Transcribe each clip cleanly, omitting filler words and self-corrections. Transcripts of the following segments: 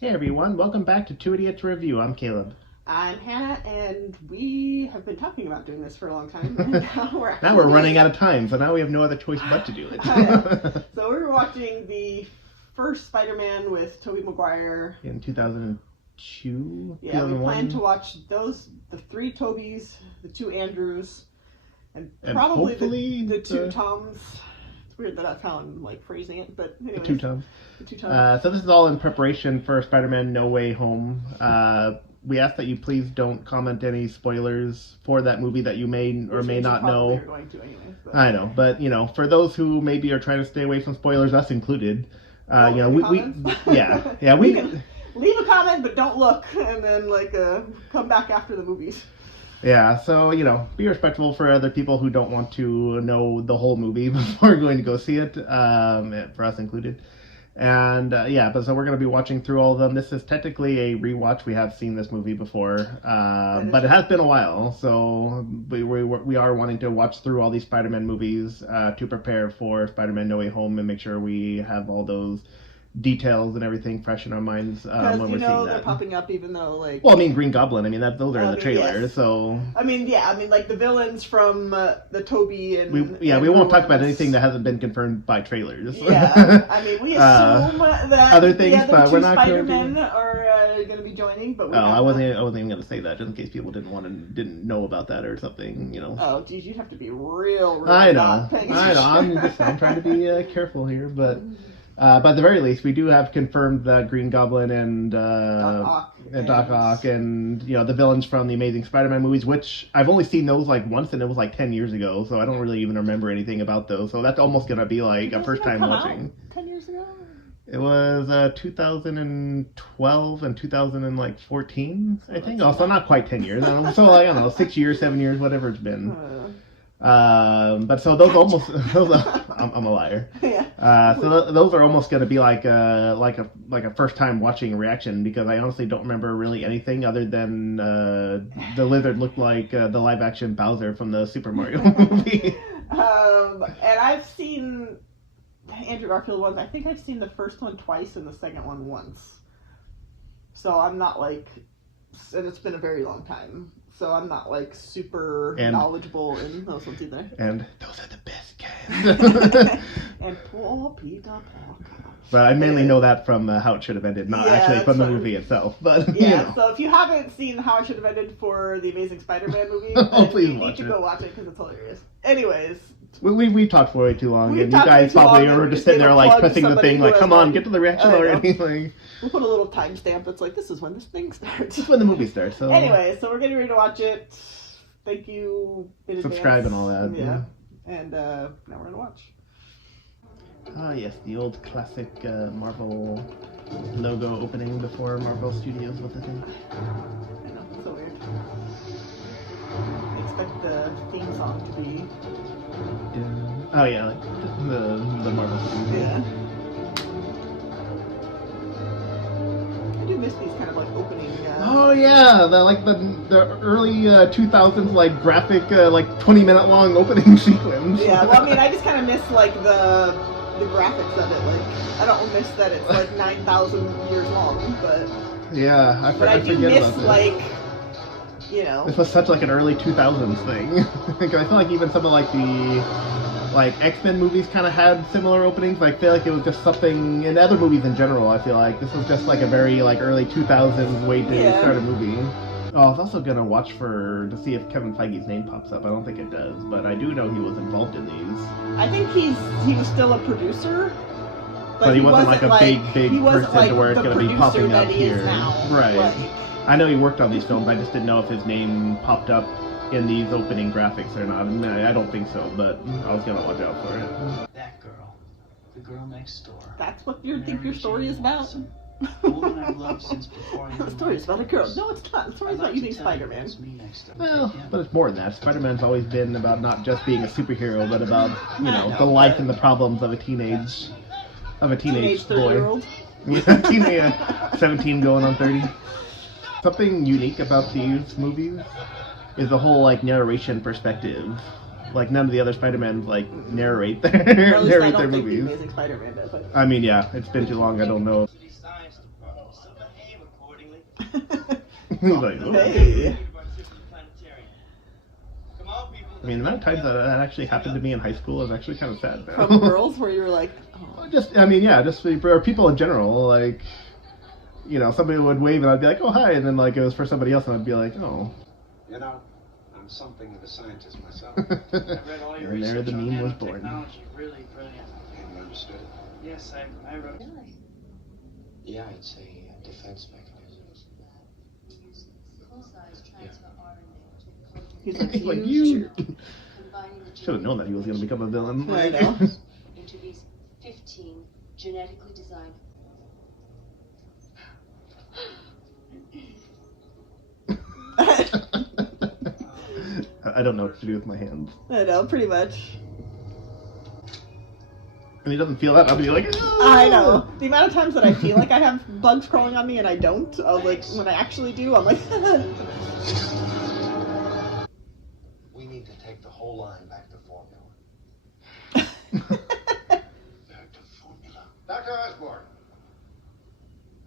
Hey everyone, welcome back to Two Idiots Review. I'm Caleb. I'm Hannah, and we have been talking about doing this for a long time, and now we're running out of time, so now we have no other choice but to do it. So we were watching the first Spider-Man with Tobey Maguire. In 2002? Yeah, 2001? we planned to watch the three Tobys, the two Andrews, and probably the two Toms. It's weird that that's how I'm phrasing it, but anyways. The two Toms. The two Toms. So this is all in preparation for Spider-Man No Way Home. We ask that you please don't comment any spoilers for that movie that you may or may not know. Are going to anyway, but. I know, but for those who maybe are trying to stay away from spoilers, us included, we can leave a comment, but don't look, and then come back after the movies. Yeah, so be respectful for other people who don't want to know the whole movie before going to go see it, for us included. And but so we're going to be watching through all of them. This is technically a rewatch. We have seen this movie before, but it has been a while. So we are wanting to watch through all these Spider-Man movies to prepare for Spider-Man No Way Home and make sure we have all those details and everything fresh in our minds when we're seeing that. They're popping up, even though Well, I mean, Green Goblin. I mean, those are in the trailer. Yes. So. The villains from the Tobey and. We won't talk about anything that hasn't been confirmed by trailers. Yeah, I mean, we assume that other things, the other but two we're not Spider-Men are going to be joining, but I wasn't even going to say that, just in case people didn't know about that or something, Oh, geez, you'd have to be real. I know. I'm trying to be careful here, but. But at the very least, we do have confirmed that Green Goblin and Doc Ock and the villains from the Amazing Spider-Man movies, which I've only seen those once, and it was 10 years ago, so I don't really even remember anything about those. So that's almost gonna be a first time watching. 10 years ago. It was 2012 and 2014, I think. Also, not quite 10 years. So I don't know, 6 years, 7 years, whatever it's been. But so those I'm a liar. Yeah. So those are almost going to be like a first time watching reaction, because I honestly don't remember really anything other than the lizard looked like the live action Bowser from the Super Mario movie. And I've seen Andrew Garfield ones. I think I've seen the first one twice and the second one once. So I'm not and it's been a very long time. So I'm not super knowledgeable in those ones either. And those are the best kinds. And poor Peter Parker. But I mainly know that from How It Should Have Ended, not actually from the movie itself. But so if you haven't seen How It Should Have Ended for the Amazing Spider-Man movie, please you need to go watch it because it's hilarious. Anyways. We talked for way too long, and you guys probably were just sitting there pressing the thing, come on, get to the reaction already. We'll put a little timestamp that's this is when this thing starts. This is when the movie starts. So. Anyway, so we're getting ready to watch it. Thank you in Subscribe advance. and all that. Yeah. And now we're going to watch. Ah, yes, the old classic Marvel logo opening before Marvel Studios was a thing. I know, it's so weird. I expect the theme song to be... Oh yeah, the Marvel Studios. Yeah. I do miss these kind of opening... Oh yeah, the early 2000s graphic 20-minute long opening sequence. Yeah, well I mean I just kind of miss the graphics of it. I don't miss that it's 9,000 years long, but yeah, I do forget miss about that. This was such an early 2000s thing. I feel even some of the X-Men movies kind of had similar openings. I feel it was just something in other movies in general. I feel this was just a very early 2000s way to start a movie. Oh, I was also gonna watch to see if Kevin Feige's name pops up. I don't think it does, but I do know he was involved in these. I think he was still a producer. But he wasn't a big person to where it's gonna be popping up here. Right. I know he worked on these films. I just didn't know if his name popped up in these opening graphics or not. I don't think so, but I was gonna watch out for it. That girl, the girl next door. That's what you think your story is about? The woman I've loved since before I knew the story is about a girl. No, it's not. The story is about you being Spider-Man. Well, but it's more than that. Spider-Man's always been about not just being a superhero, but about the life and the problems of a teenage boy. 30-year-old. Yeah, 17 going on 30. Something unique about these movies is the whole narration perspective. None of the other Spider-Mans narrate their movies. Amazing Spider-Man does. I mean, yeah, it's been too long. I don't know. He's like, oh. Hey. I mean, the amount of times that actually happened to me in high school is actually kind of sad. Though. From girls where you were like, oh. Just, I mean, yeah, just for people in general, like, you know, somebody would wave and I'd be like, oh, hi, and then, like, it was for somebody else and I'd be like, oh. You know, I'm something of a scientist myself. I read all your And there research the on meme was born. nanotechnology. Really brilliant. And you understood it? Yes, I wrote it. Really? Yeah, it's a defense mechanism. Full-size transfer RNA. He's like, He's like, you. you. Combining the Should have known that he was going to become a villain. I Like, know. into these 15 genetically designed. I don't know what to do with my hands. I know, pretty much. And he doesn't feel that, I'll be like, oh. I know. The amount of times that I feel like I have bugs crawling on me and I don't, like, when I actually do, I'm like, We need to take the whole line back to formula. Back to formula. Dr. Osborne,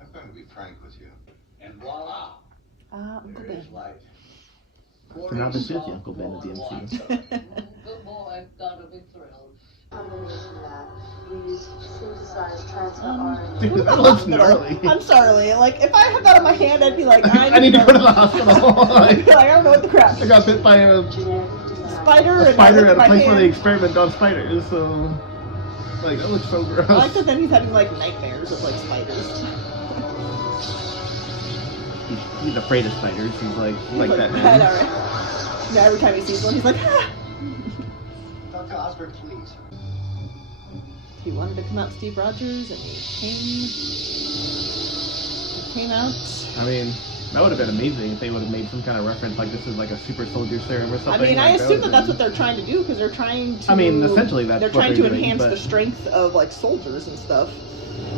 I'm going to be frank with you. And voila, Uncle there is Ben. light. So now this is the Uncle Ben of the MCU. Good boy, gotta be thrilled. Combination lab. We use synthesized transfer RNA. That looks gnarly. I'm sorry. Like, if I had that on my hand, I'd be like, I need to go to the hospital. I'd be like, I don't know what the crap. I got bit by a Spider and spider at a my place where they hand. experiment on spiders, so... Like, that looks so gross. I like that then he's having, like, nightmares of, like, spiders. He's afraid of spiders. He's like I that know, man. right? Yeah, every time he sees one, he's like, ah! Dr. Osborne, please. He wanted to come out Steve Rogers, and he came out. I mean, that would have been amazing if they would have made some kind of reference, like this is like a super soldier serum or something. I mean, I like assume that would've that's been- what they're trying to do, because they're trying to... I mean, essentially that's they're what trying they're to doing, enhance but- the strength of, like, soldiers and stuff.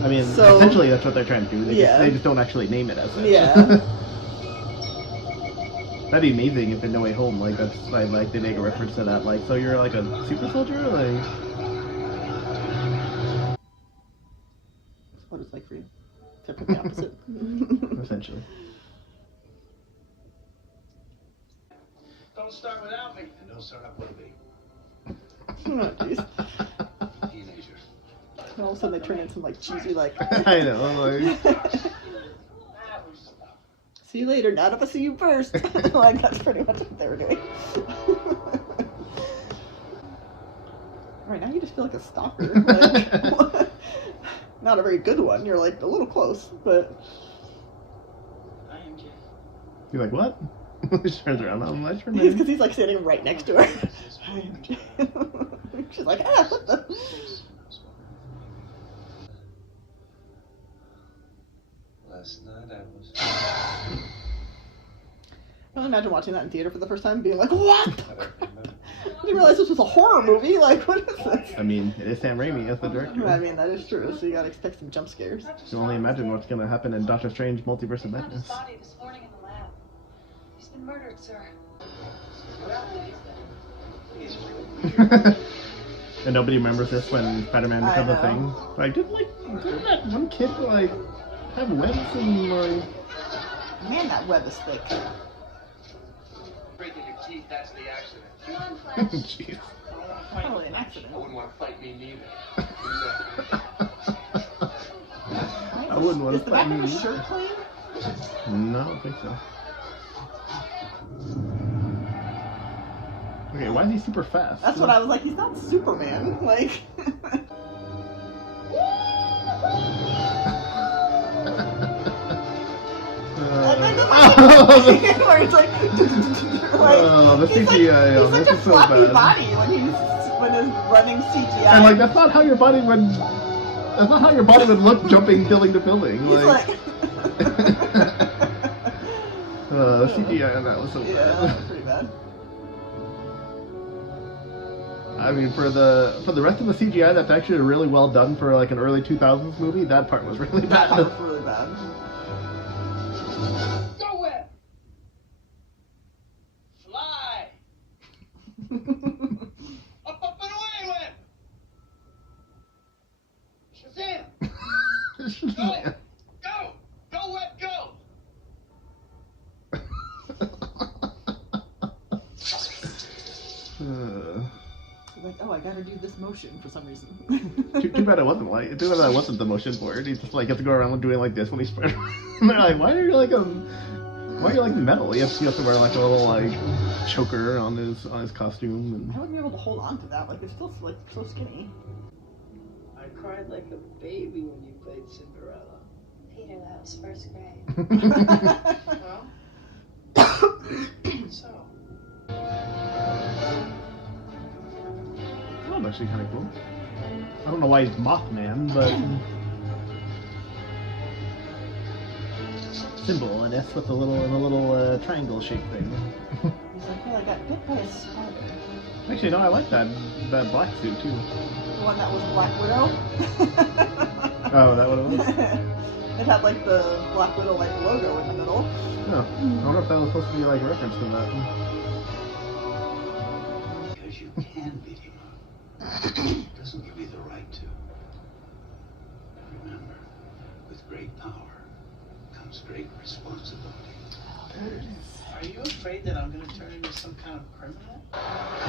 I mean, So- essentially that's what they're trying to do. Yeah. They just don't actually name it as such. Yeah. That'd be amazing if in No Way Home, like that's like they make a reference to that, like so you're like a super soldier, like. That's what it's like for you. Except for the opposite. Essentially. Don't start without me. And don't start up with me. Oh, jeez. Teenager. And all of a sudden they turn into some, like, cheesy, like... I know, like. See you later, not if I see you first. Like, that's pretty much what they were doing. Right now you just feel like a stalker. Like, not a very good one. You're, like, a little close, but... I am Jeff. You're like what? She turns around. I'm like, sure, Because man. he's, like, standing right next to her. She's like, ah, what the... Last night I was. I can imagine watching that in theater for the first time and being like, what? I don't remember. I didn't realize this was a horror movie. Like, what is this? I mean, it is Sam Raimi as the director. I mean, that is true, so you gotta expect some jump scares. You can only imagine what's gonna happen in Doctor Strange Multiverse of Found his Madness. body this morning in the lab. He's been murdered, sir. And nobody remembers this when Spider-Man I becomes a know. thing. Like, didn't that one kid like have webs and like? Man, that web is thick. Breaking your teeth, that's the accident. Come on, Flash. Jeez. Probably an accident. I wouldn't want to fight me neither. I wouldn't want Is to the back fight of me. his shirt clean? No, I don't think so. Okay, why is he super fast? That's what I was like, he's not Superman. Like... And then the where it's like, Oh, the he's CGI on like, this he's is such a so floppy bad. body when he's running CGI. And like, that's not how your body would. That's not how your body would look jumping building to building. he's like, The CGI on that was so yeah, bad. pretty bad. I mean, for the rest of the CGI, that's actually really well done for like an early 2000s movie. That part was really That bad. part was really bad. Go where? Fly. Up, up, and away with. Shazam. Go. Go. Go, Web, go. Like, oh, I gotta do this motion for some reason. Too bad it wasn't like. Too bad that wasn't the motion for it. He just like has to go around doing like this when he's Spider. And they're like, why are you like why are you like metal? He has to wear like a little like choker on his costume. And... I wouldn't be able to hold on to that. Like it's still like so skinny. I cried like a baby when you played Cinderella. Peter, that was first grade. Well, so. Oh, that's actually kind of cool. I don't know why he's Mothman, but symbol, I guess, with the little triangle shaped thing. He's like, well, I got bit by a spider. Actually, no, I like that black suit too. The one that was Black Widow. Oh, that what it was? It had like the Black Widow like logo in the middle. Oh, I wonder if that was supposed to be like a reference to that. Because you can beat him up. Doesn't give you the right to. Remember, with great power comes great responsibility. Are you afraid that I'm going to turn into some kind of criminal?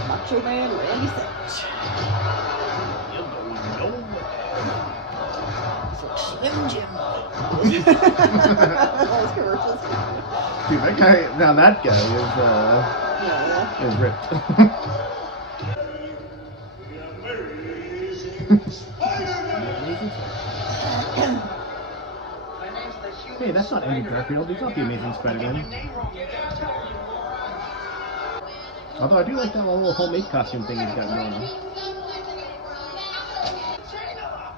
Macho Man Randy Savage. You're going nowhere. Slim Jim. Those commercials. Dude, that guy, now that guy is ripped. Hey, that's not Andrew Garfield. He's not the Amazing Spider-Man. Although I do like that little homemade costume thing he's got going on.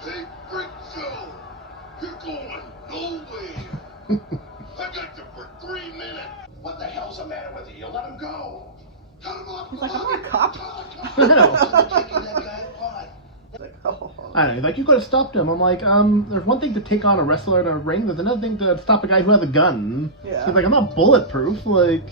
Hey, Brick Joe! You're going nowhere! I got you for 3 minutes! What the hell's the matter with you? You let him go! Cut him off! He's like, I'm not a cop. Taking that guy apart. Like, oh. I don't know, like, you could have stopped him. I'm like, there's one thing to take on a wrestler in a ring, there's another thing to stop a guy who has a gun. Yeah. He's like, I'm not bulletproof, like...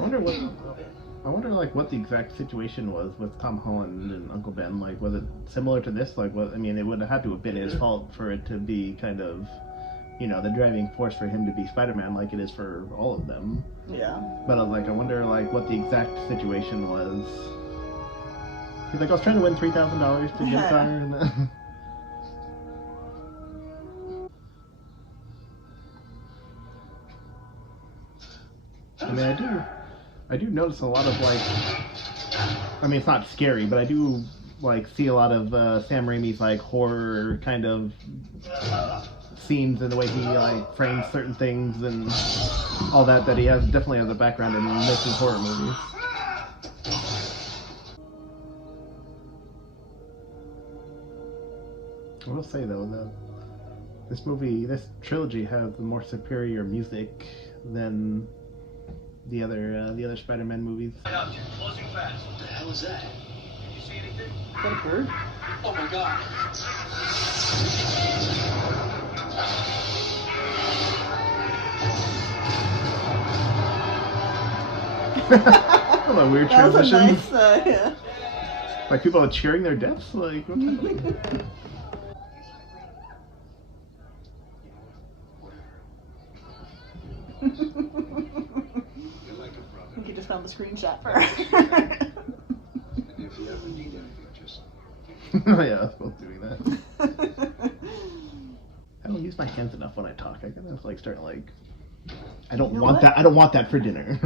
I wonder, like, what the exact situation was with Tom Holland and Uncle Ben. Like, was it similar to this? Like, what? I mean, it would have had to have been his fault for it to be kind of, you know, the driving force for him to be Spider-Man, like it is for all of them. Yeah. But I wonder, like, what the exact situation was. He's like, I was trying to win $3,000 to get a car. And, I mean, I do notice a lot of, like, I mean, it's not scary, but I do, like, see a lot of Sam Raimi's, like, horror kind of scenes in the way he, like, frames certain things and all that he definitely has a background in making horror movies. I will say, though, that this trilogy has more superior music than the other Spider-Man movies. Closing fast. What the hell is that? Did you see anything? Is that a bird? Oh my god. What a weird That was a transition. nice, yeah. Like, people are cheering their deaths? Like, what's happening? You're like a I brother. think you just found the screenshot for And if you ever need anything, just... Oh yeah, I was both doing that. I don't use my hands enough when I talk. I gotta like start like. I don't You know want what? that. I don't want that for dinner.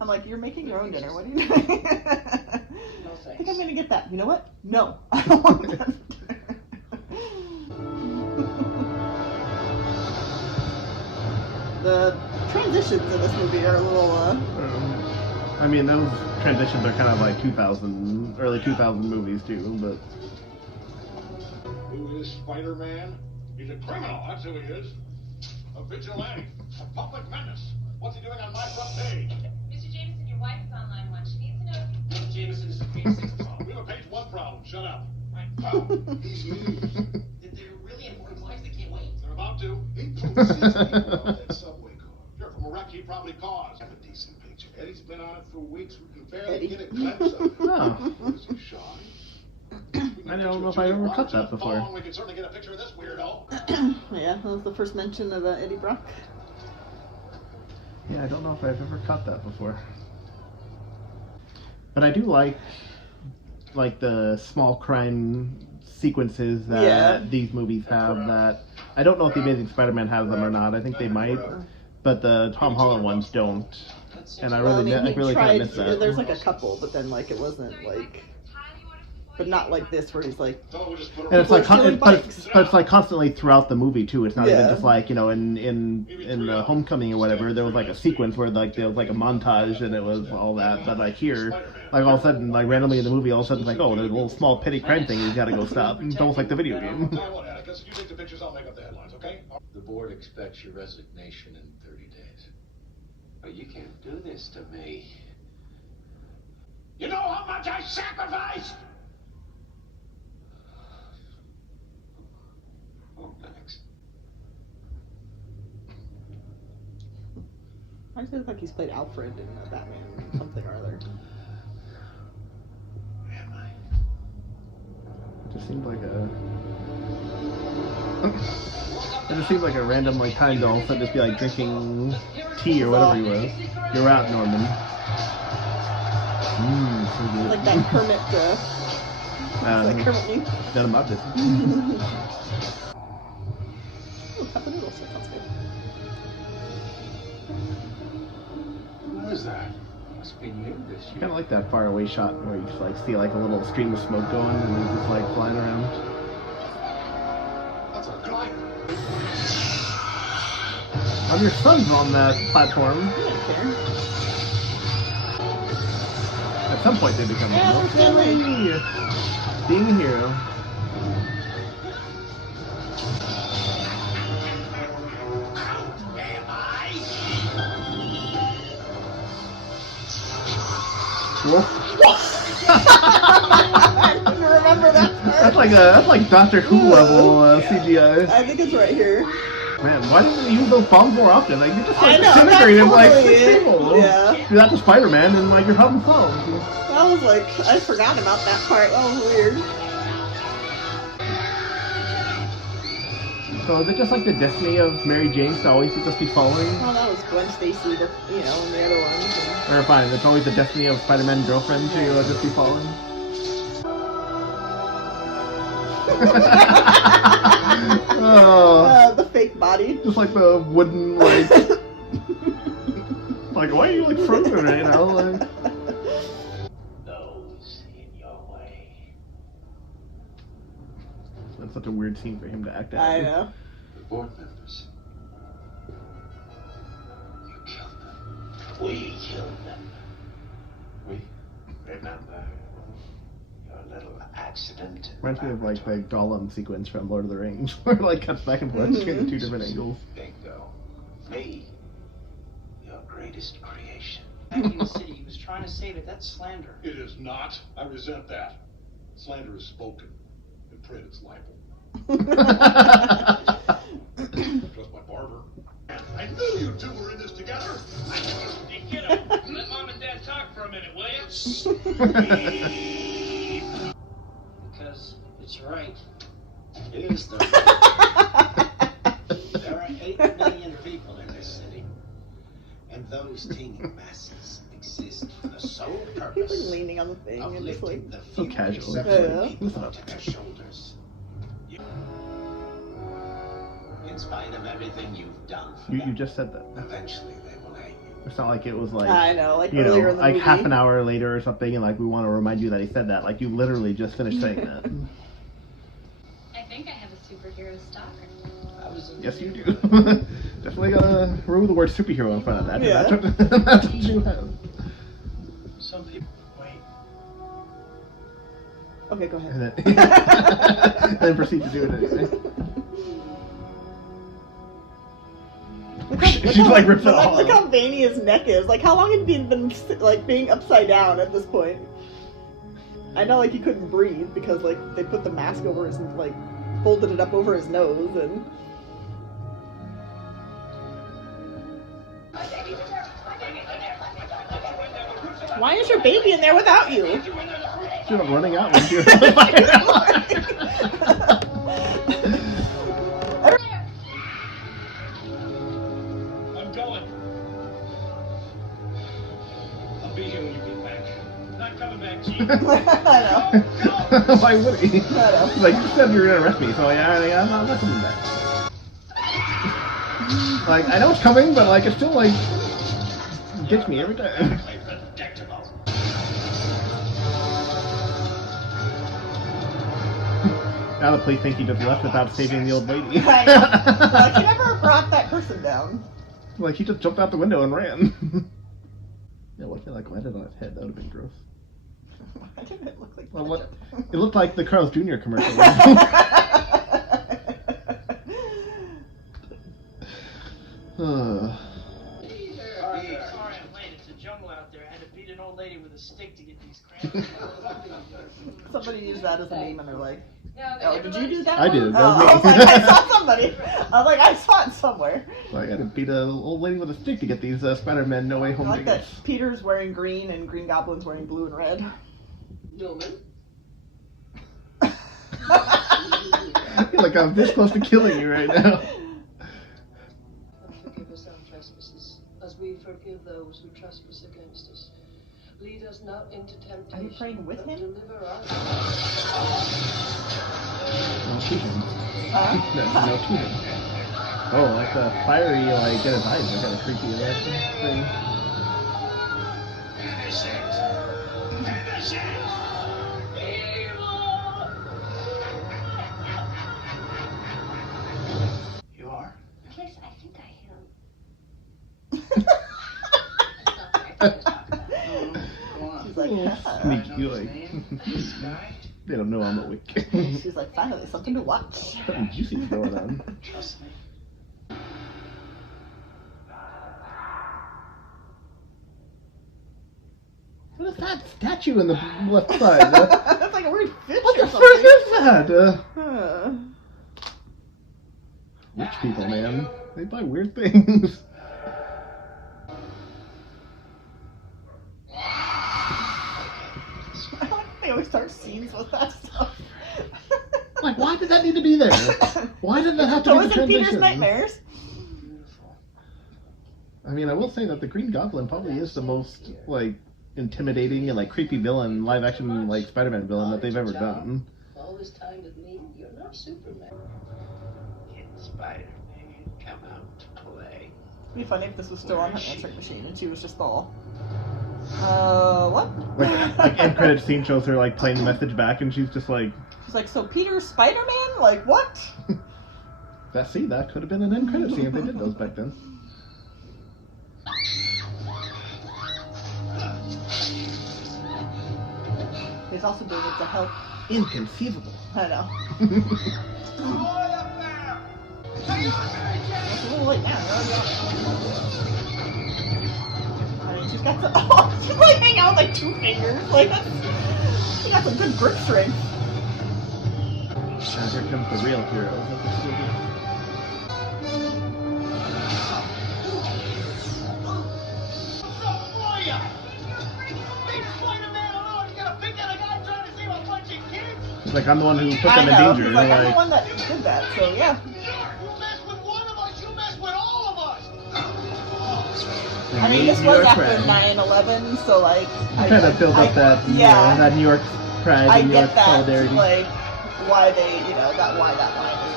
I'm like, you're making your own dinner. What are you doing? No I think I'm thanks. gonna get that. You know what? No, I don't want that for dinner. The transitions in this movie are a little. I mean, those transitions are kind of like early 2000 movies too. But Who is Spider-Man? He's a criminal, that's who he is. A vigilante. A public menace. What's he doing on my front page? Mr. Jameson, your wife is online one. She needs to know if Mr. Jameson is a page 6 problem. We have a page 1 problem. Shut up. Right. Oh, he's news. They're really important clients. They can't wait. They're about to. He pulls 6 people off that subway car. Sure, from a wreck he probably caused. Have a decent picture. Eddie's been on it for weeks. We can barely Eddie. get a glimpse of it. Oh. Is he shy? I don't know if I ever cut that before. We can certainly get a picture of this weirdo. Yeah, that was the first mention of Eddie Brock. Yeah, I don't know if I've ever caught that before. But I do like the small crime sequences that these movies have. That I don't know if the Amazing Spider-Man has them or not. I think they might, but the Tom Holland ones don't. And I really, I really kind of miss that. There's like a couple, but then like it wasn't like, but not like this where he's like. And it's like, but it's like constantly throughout the movie too. It's not even just like, you know, in the Homecoming or whatever, there was like a sequence where like there was like a montage and it was all that. But like here, like all of a sudden, like randomly in the movie, all of a sudden it's like, oh, there's a little small petty crime thing you got to go stop. It's almost like the video game. You take the pictures, I'll make up the headlines, okay? The board expects your resignation in 30 days. But you can't do this to me. You know how much I sacrificed? Oh, thanks. I just look like he's played Alfred in Batman something or other. Am I? It just seemed like a. It just seemed like a random like time to all of a sudden just be like drinking tea or whatever he was. You're out, Norman. So good. Like that Kermit. Like Kermit me. Done him up, did Oh, cup of noodles. That sounds good. What is that? Must be new this year. Kind of like that far away shot where you just like see like a little stream of smoke going and it's just like flying around. That's a guy. Your son's on that platform. I don't care. At some point they become Billy. Being a hero. I didn't remember that part. That's like Doctor Who level CGI. I think it's right here. Man, why didn't you use those bombs more often? Like you just like I know, disintegrated like totally 6 people. Yeah. Do that to Spider-Man and like you're having fun. That was like, I forgot about that part. That was weird. So is it just like the destiny of Mary Jane to always just be following? Oh, that was Gwen Stacy, but you know, and the other ones. Or fine, it's always the destiny of Spider-Man girlfriend to just be following. The fake body. Just like the wooden like. Like why are you like frozen right now? Like. Those in your way. That's such a weird scene for him to act out. I know. The board members. You killed them. We killed them. We remember your little accident. Reminds me of like the Gollum sequence from Lord of the Rings, where it like cuts back and forth between the two different angles. Bingo. Me. Your greatest creation. Back in the city, he was trying to save it. That's slander. It is not. I resent that. Slander is spoken. In print, it's libel. Just my barber. I knew you two were in this together. Hey, kiddo, let mom and dad talk for a minute, will you? Because it's right. It is the There are 8 million people in this city. And those teeming masses exist for the sole He's purpose like leaning on the thing of and just like. lifting the So few casual. exceptional Yeah. people to their shoulders. In spite of everything you've done for You them, just said that. eventually they will hate you. It's not like it was like I know, like you know, earlier in the like movie. half an hour later or something, and like we want to remind you that he said that. Like you literally just finished saying that. I think I have a superhero stalker. I was in Yes, you do. Definitely gotta remove the word superhero in front of that. Yeah. That's what you have. Some people. Wait. Okay, go ahead. And then proceed to do it anyway. She like rips it off. Look how veiny his neck is. Like, how long had he been like being upside down at this point? I know, like he couldn't breathe because like they put the mask over his like folded it up over his nose and. Why is your baby in there without you? You're not running out when you're I'm going. Archie. I know. Why would he? I know. Like, you said you were gonna arrest me, so yeah, I'm not coming back. Like, I know it's coming, but like, it still like gets me every time. Predictable. Now the police think he just left without saving the old lady. I know. Like, he never brought that person down. Like, he just jumped out the window and ran. Yeah, what if they like landed on his head? That would have been gross. Why did it look like Well, what? It looked like the Carl's Jr. commercial. Sorry I'm late. It's a jungle out there. I had to beat an old lady with a stick to get these cramps. Somebody used that as a name and they're like, Yeah, oh, did you do that? I one? did. That Oh, was I was me. like, I saw somebody. I was like, I saw it somewhere. Like, I had to beat an old lady with a stick to get these Spider-Man No Way I Home like that tickets. Peter's wearing green and Green Goblin's wearing blue and red. Newman. I feel like I'm this close to killing you right now. And forgive us our trespasses, as we forgive those who trespass against us. Lead us not into temptation. Are you praying with but him? Deliver us. No, to him. Huh? No, to him. Oh, like the fiery, like, get his eyes. Like, kind of creepy thing. You are? Yes, I think I am. She's like, Sneaky, like. This guy? They don't know I'm awake. she's like, finally, something to watch. Something juicy going on. Trust me. What is that statue in the left side? It's like a weird fish What or the frick something. is that? Huh. Rich people, man. They buy weird things. I like they always start scenes with that stuff. Like, why did that need to be there? Why did that have to So be is the in Peter's transition? Nightmares. Beautiful. I mean, I will say that the Green Goblin probably is the most, like, intimidating and, like, creepy villain, live-action, like, Spider-Man villain that they've ever done. All this time with me, you're not Superman. Can Spider-Man come out to play? It'd be funny if this was still on her answering machine and she was just all, what? Like end credit scene shows her, like, playing the message back, and she's just like, She's like, so Peter's Spider-Man? Like, what? that could have been an end credit scene if they did those back then. He's also doing it to help. Inconceivable. I know. Boy up there! Hang on, Mary Jane! It's a little late now. I mean, she's got some. Oh, she's like hanging out with like 2 fingers. Like, that's. She got some good grip strength. Now here comes the real hero of this movie. It's like, I'm the one who put I them in know. danger. He's like, I'm the Like, one that did that, so yeah. You mess with one of us, you mess with all of us! I mean, this was after 9/11, so like. I kind of built up that, you know, that New York pride I and New York get that, solidarity. like, why they, you know, why that line is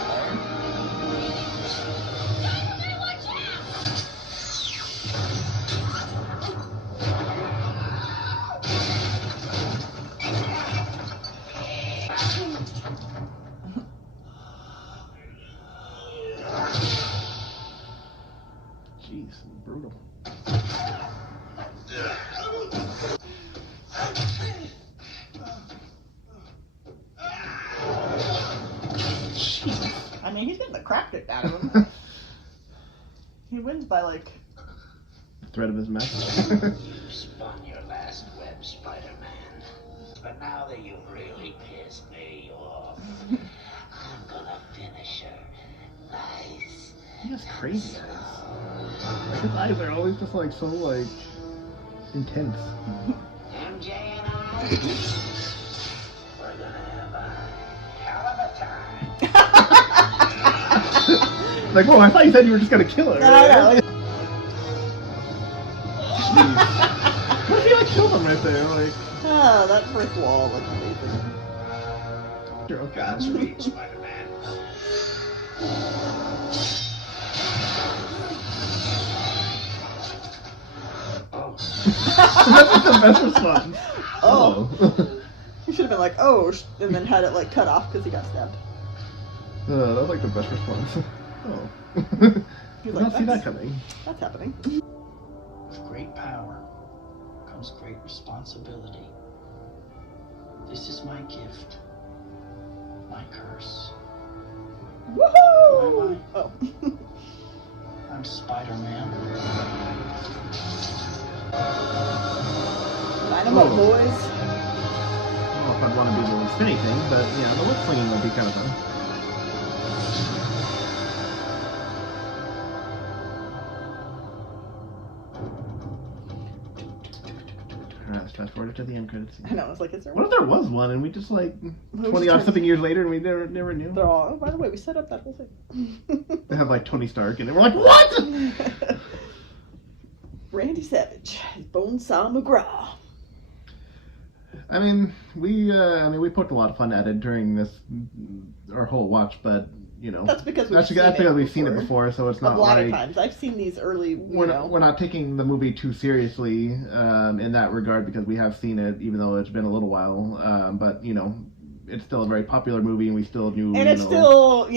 Jeez, brutal. there. I mean, he's getting the crap kicked out of him. He wins by, like. Threat of his mess. You spun your last web, Spider-Man. But now that you've really pissed me off, I'm gonna finish her. Nice. He has crazy eyes. Like, his eyes are always just like so like intense. MJ and I, we're gonna have a hell of a time. Like, whoa, I thought you said you were just gonna kill her. I know. Jeez. What if he like killed him right there? Like, Oh, that brick wall looks amazing. Sure, okay. Godspeed, Spider-Man. Oh. That's like the best response. Oh. You should have been like, oh, and then had it like cut off because he got stabbed. That's like the best response. Oh. He's Did like, not see that coming. That's happening. With great power comes great responsibility. This is my gift. My curse. Woohoo! Who am Oh. I'm Spider-Man. Dynamo Oh. boys. I don't know if I'd want to be the spinny thing, but yeah, the whip swinging would be kind of fun. Alright, let's fast forward to the end credits. I know, it's like, is there What if there was one and we just like Who's 20 odd trying- something years later and we never knew? They're all, oh, by the way, we set up that whole thing. They have like Tony Stark and we're like, what? Randy Savage, Bonesaw McGraw. I mean, we poked a lot of fun at it during this our whole watch, but you know, That's because that's because we've seen it before, so it's A not lot like of times. I've seen these early, we're not taking the movie too seriously in that regard because we have seen it, even though it's been a little while. But you know, it's still a very popular movie, and we still knew. and it's still,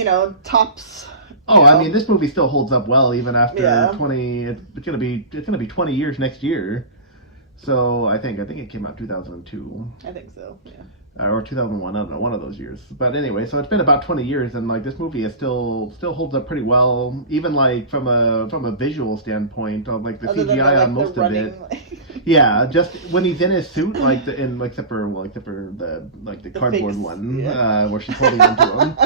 tops. Oh, I mean, this movie still holds up well even after Yeah. 20. It's gonna be 20 years next year. So I think it came out 2002. I think so. Yeah. Or 2001, I don't know, one of those years. But anyway, so it's been about 20 years, and like this movie is still holds up pretty well, even like from a visual standpoint, of like the Other than CGI the, on most of it. Yeah, just when he's in his suit, like except for the cardboard face, one, yeah. where she's holding onto him.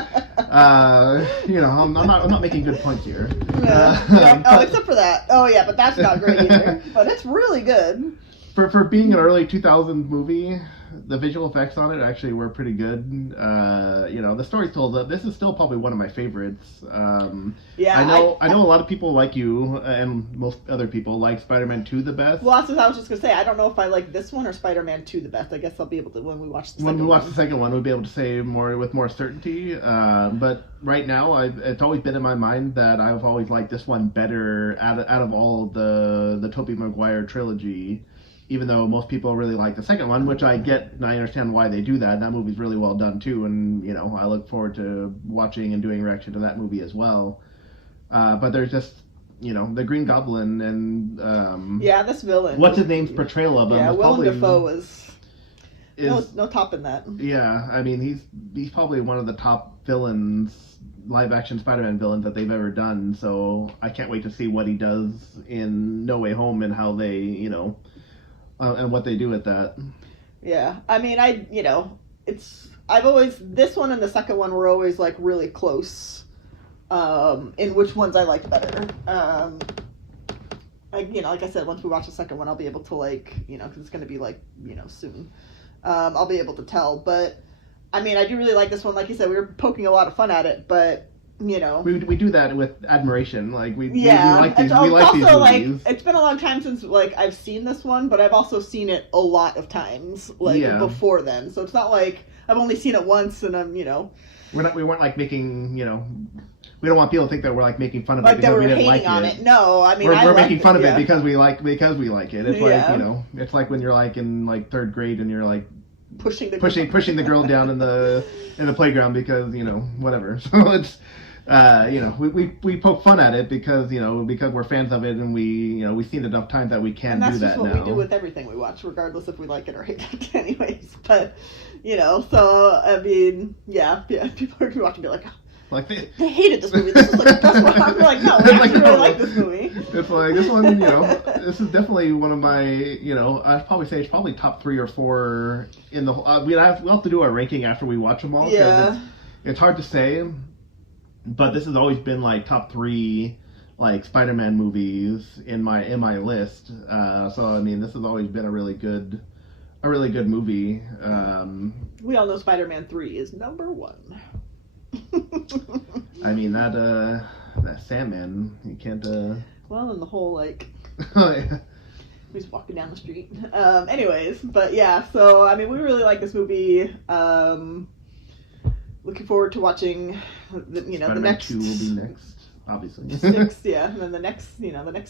I'm not making good points here. Except for that. Oh yeah, but that's not great either. But it's really good. For being an early 2000s movie, the visual effects on it actually were pretty good. The story's told up. This is still probably one of my favorites. Yeah, I know a lot of people like you and most other people like Spider-Man 2 the best. Well, that's what I was just gonna say. I don't know if I like this one or Spider-Man 2 the best. I guess I'll be able to when we watch the second When we watch one. the second one, we'll be able to say with more certainty. But right now, it's always been in my mind that I've always liked this one better out of all the Tobey Maguire trilogy. Even though most people really like the second one, which I get and I understand why they do that. That movie's really well done too, and I look forward to watching and doing a reaction to that movie as well. But there's just the Green Goblin and this villain. what's his name's portrayal of him. Yeah, was Willem probably, Dafoe is is no topping that. Yeah, I mean he's probably one of the top villains, live action Spider-Man villains that they've ever done. So I can't wait to see what he does in No Way Home and how they and what they do with that. Yeah, I mean, this one and the second one were always like really close, in which ones I liked better. Like I said, once we watch the second one, I'll be able to because it's going to be soon. I'll be able to tell, but I mean, I do really like this one. Like you said, we were poking a lot of fun at it, but we do that with admiration. Like we like these movies. It's been a long time since I've seen this one, but I've also seen it a lot of times before then. So it's not like I've only seen it once and I'm we weren't like making we don't want people to think that we're like making fun of it because we didn't hating like on it. No, I mean we're making fun of it because we like it. It's Yeah. it's like when you're like in like third grade and you're like pushing the girl down in the playground because whatever. So it's we poke fun at it because we're fans of it and we've seen it enough times that we can do that now. And that's just what we do with everything we watch, regardless if we like it or hate it, anyways. But so I mean, yeah, people are gonna watch and be like, like they hated this movie. This is like the best one. I'm like, no, we actually really like this movie. It's like this one, this is definitely one of my, I'd probably say it's probably top 3 or 4 in the whole. We'll have to do our ranking after we watch them all. Yeah. It's hard to say, but this has always been like top 3 like Spider-Man movies in my list. So I mean, this has always been a really good movie. We all know Spider-Man 3 is number 1. I mean that Sandman, you can't. Well, and the whole Oh, yeah. He's walking down the street. Anyways, but yeah, so I mean, we really like this movie. Looking forward to watching the Spider-Man next 2 will be next, obviously. 6, yeah, and then the next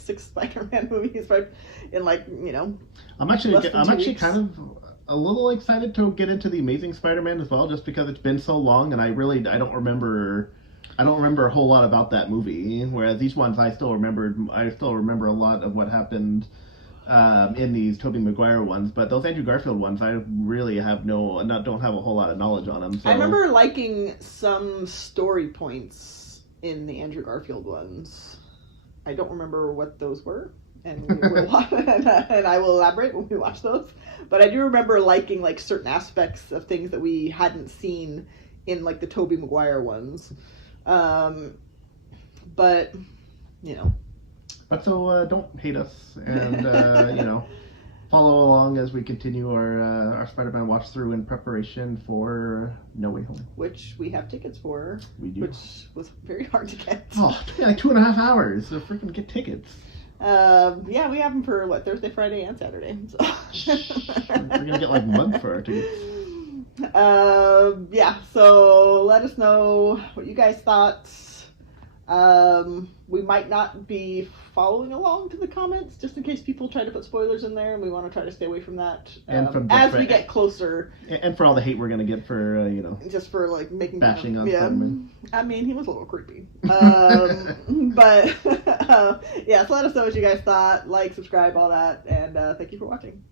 6 Spider-Man movies, right? In like, I'm actually less than 2 weeks. kind of a little excited to get into the Amazing Spider-Man as well, just because it's been so long, and I don't remember a whole lot about that movie. Whereas these ones, I still remember a lot of what happened in these Tobey Maguire ones, but those Andrew Garfield ones, I really don't have a whole lot of knowledge on them. So. I remember liking some story points in the Andrew Garfield ones. I don't remember what those were, and we will and I will elaborate when we watch those. But I do remember liking like certain aspects of things that we hadn't seen in like the Tobey Maguire ones. But But so don't hate us, and follow along as we continue our Spider-Man watch through in preparation for No Way Home, which we have tickets for. We do. Which was very hard to get. Oh, it took me like 2.5 hours to freaking get tickets. Yeah, we have them for Thursday, Friday, and Saturday. So. We're gonna get like months for our tickets. Yeah, so let us know what you guys thought. We might not be following along to the comments just in case people try to put spoilers in there, and we want to try to stay away from that as we get closer. And for all the hate we're gonna get for just for like making bashing on yeah. Spider-Man. I mean, he was a little creepy. But yeah, so let us know what you guys thought. Like, subscribe, all that, and thank you for watching.